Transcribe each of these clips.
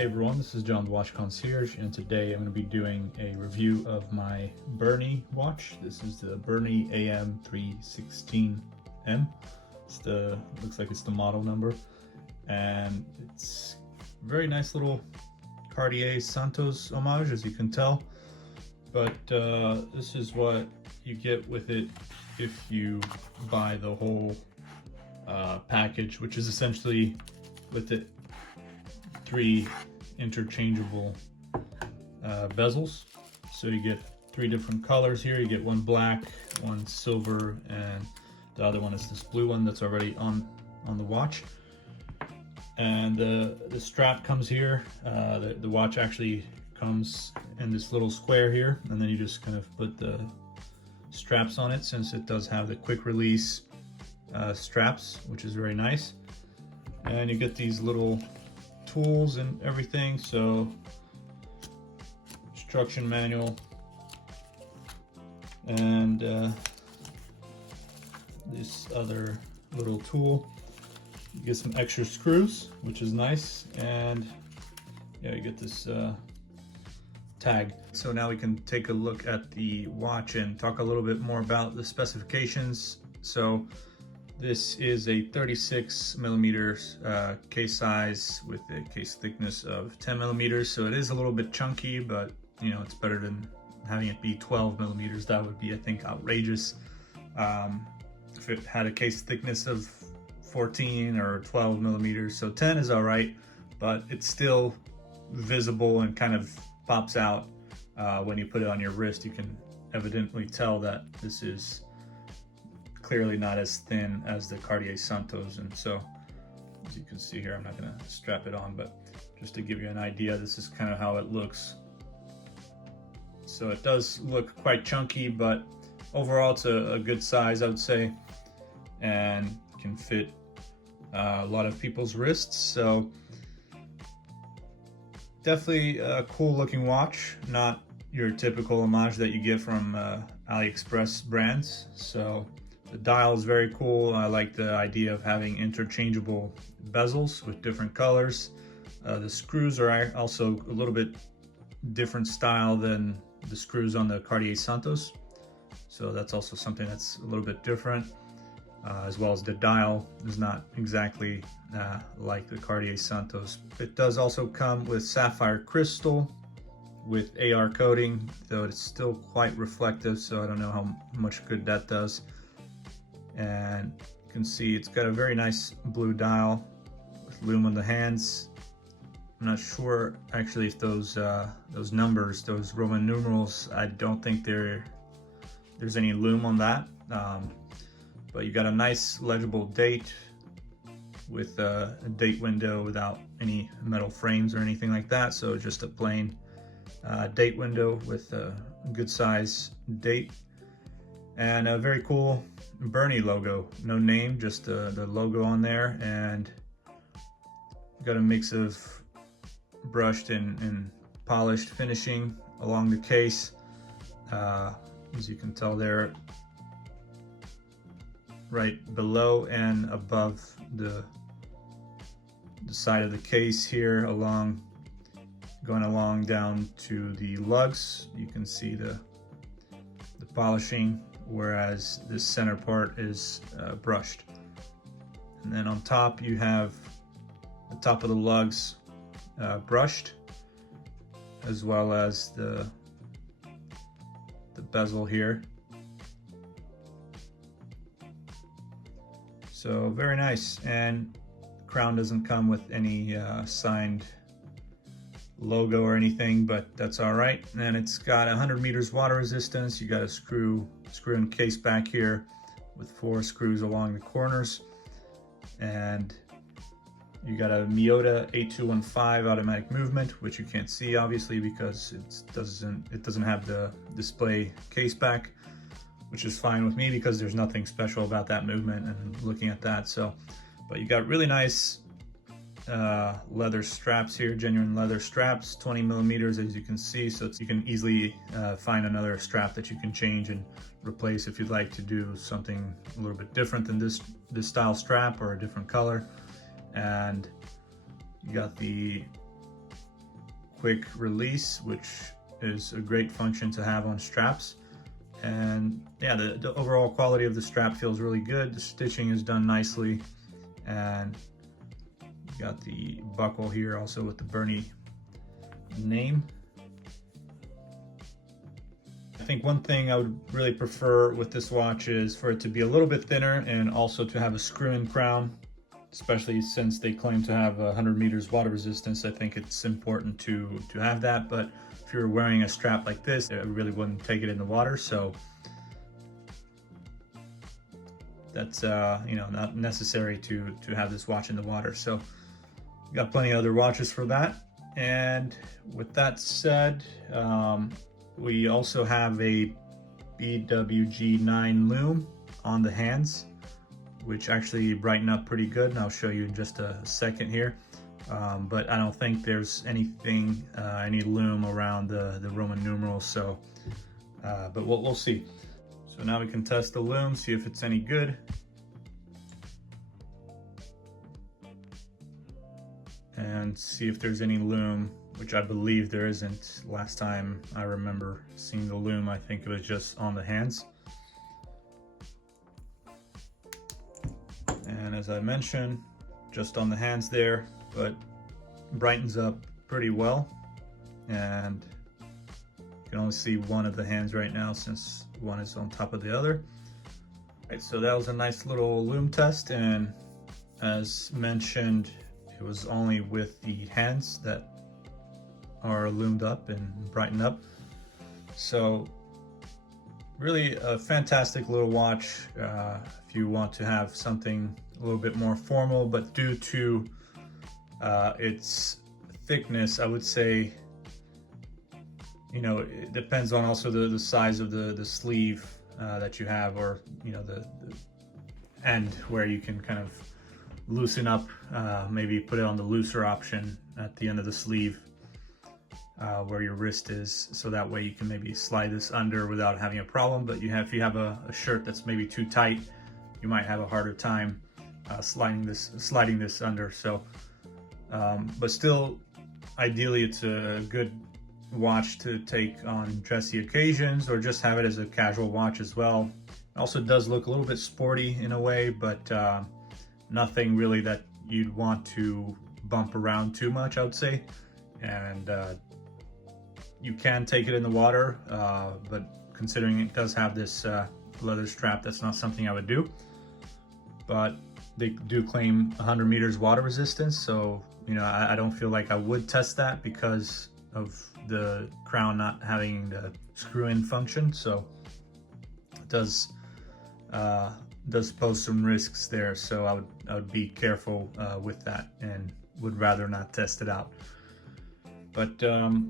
Hey everyone, this is John the Watch Concierge, and today I'm going to be doing a review of my Berny watch. This is the Berny AM316M. Looks like it's the model number, and it's a very nice little Cartier Santos Homage, as you can tell. But this is what you get with it if you buy the whole package, which is essentially with it 3 interchangeable bezels. So you get 3 different colors here. You get one black, one silver, and the other one is this blue one that's already on the watch. And the strap comes here. The watch actually comes in this little square here, and then you just kind of put the straps on it, since it does have the quick release straps, which is very nice. And you get these little tools and everything, so instruction manual, and this other little tool. You get some extra screws, which is nice, and yeah, you get this tag. So now we can take a look at the watch and talk a little bit more about the specifications. So this is a 36 millimeters case size with a case thickness of 10 millimeters. So it is a little bit chunky, but you know, it's better than having it be 12 millimeters. That would be, I think, outrageous. If it had a case thickness of 14 or 12 millimeters. So 10 is all right, but it's still visible and kind of pops out when you put it on your wrist. You can evidently tell that this is clearly not as thin as the Cartier Santos. And so, as you can see here, I'm not going to strap it on, but just to give you an idea, this is kind of how it looks. So it does look quite chunky, but overall it's a good size, I would say, and can fit a lot of people's wrists. So definitely a cool looking watch, not your typical Homage that you get from AliExpress brands. So the dial is very cool. I like the idea of having interchangeable bezels with different colors. The screws are also a little bit different style than the screws on the Cartier Santos. So that's also something that's a little bit different. As well as the dial is not exactly like the Cartier Santos. It does also come with sapphire crystal with AR coating, though it's still quite reflective, so I don't know how much good that does. And you can see it's got a very nice blue dial with lume on the hands. I'm not sure actually if those numbers, those Roman numerals, I don't think there's any lume on that. But you got a nice legible date with a date window without any metal frames or anything like that. So just a plain date window with a good size date, and a very cool Berny logo. No name, just the logo on there, and got a mix of brushed and polished finishing along the case. As you can tell there, right below and above the side of the case here, going along down to the lugs, you can see the polishing, whereas this center part is brushed. And then on top you have the top of the lugs brushed, as well as the bezel here. So very nice, and the crown doesn't come with any signed logo or anything, but that's all right. And it's got 100 meters water resistance. You got a screw in case back here with 4 screws along the corners, and you got a Miyota 8215 automatic movement, which you can't see obviously because it doesn't have the display case back, which is fine with me because there's nothing special about that movement and looking at that. So, but you got really nice leather straps here, genuine leather straps, 20 millimeters, as you can see. So you can easily find another strap that you can change and replace if you'd like to do something a little bit different than this style strap or a different color. And you got the quick release, which is a great function to have on straps. And yeah, the overall quality of the strap feels really good. The stitching is done nicely, and you got the buckle here also with the Berny name. I think one thing I would really prefer with this watch is for it to be a little bit thinner and also to have a screw-in crown, especially since they claim to have 100 meters water resistance. I think it's important to have that, but if you're wearing a strap like this, it really wouldn't take it in the water, so that's you know, not necessary to have this watch in the water. So got plenty of other watches for that. And with that said, we also have a BWG9 Lume on the hands, which actually brighten up pretty good, and I'll show you in just a second here. But I don't think there's anything, any Lume around the Roman numerals, so, but we'll see. So now we can test the Lume, see if it's any good. And see if there's any Lume, which I believe there isn't. Last time I remember seeing the Lume, I think it was just on the hands. And as I mentioned, just on the hands there, but brightens up pretty well. And you can only see one of the hands right now since one is on top of the other. Right, so that was a nice little Lume test, and as mentioned, it was only with the hands that are lumed up and brightened up. So really a fantastic little watch if you want to have something a little bit more formal, but due to its thickness, I would say, you know, it depends on also the size of the sleeve that you have, or you know, the end where you can kind of loosen up, maybe put it on the looser option at the end of the sleeve where your wrist is, so that way you can maybe slide this under without having a problem. But if you have a shirt that's maybe too tight, you might have a harder time sliding this under. So but still, ideally it's a good watch to take on dressy occasions, or just have it as a casual watch as well. It also does look a little bit sporty in a way, but nothing really that you'd want to bump around too much, I would say. And you can take it in the water, but considering it does have this leather strap, that's not something I would do. But they do claim 100 meters water resistance, so you know, I don't feel like I would test that because of the crown not having the screw-in function. So it does pose some risks there, so I would be careful with that, and would rather not test it out. But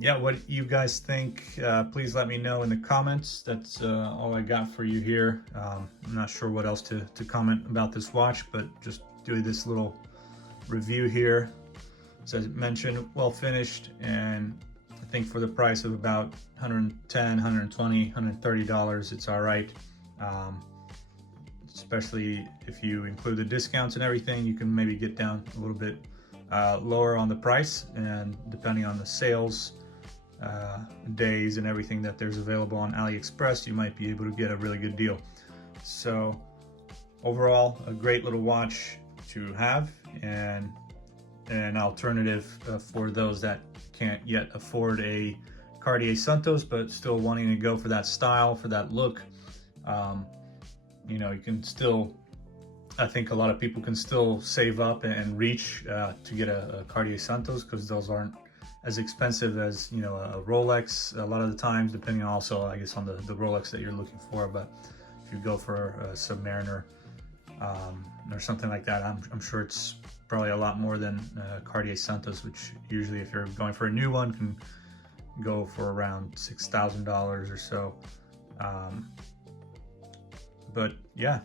yeah, what you guys think, please let me know in the comments. That's all I got for you here. I'm not sure what else to comment about this watch, but just do this little review here. So as mentioned, well finished, and I think for the price of about $110, $120, $130, it's all right. Especially if you include the discounts and everything, you can maybe get down a little bit lower on the price, and depending on the sales days and everything that there's available on AliExpress, you might be able to get a really good deal. So overall, a great little watch to have, and an alternative for those that can't yet afford a Cartier Santos but still wanting to go for that style, for that look. You know, you can still, I think a lot of people can still save up and reach to get a Cartier Santos, because those aren't as expensive as, you know, a Rolex a lot of the times, depending also, I guess, on the Rolex that you're looking for. But if you go for a Submariner or something like that, I'm sure it's probably a lot more than Cartier Santos, which usually, if you're going for a new one, can go for around $6,000 or so. But yeah,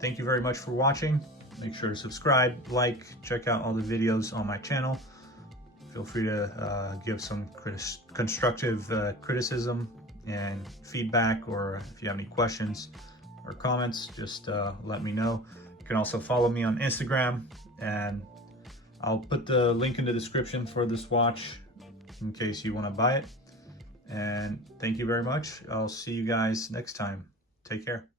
thank you very much for watching. Make sure to subscribe, like, check out all the videos on my channel. Feel free to give some constructive criticism and feedback, or if you have any questions or comments, just let me know. You can also follow me on Instagram, and I'll put the link in the description for this watch in case you want to buy it. And thank you very much. I'll see you guys next time. Take care.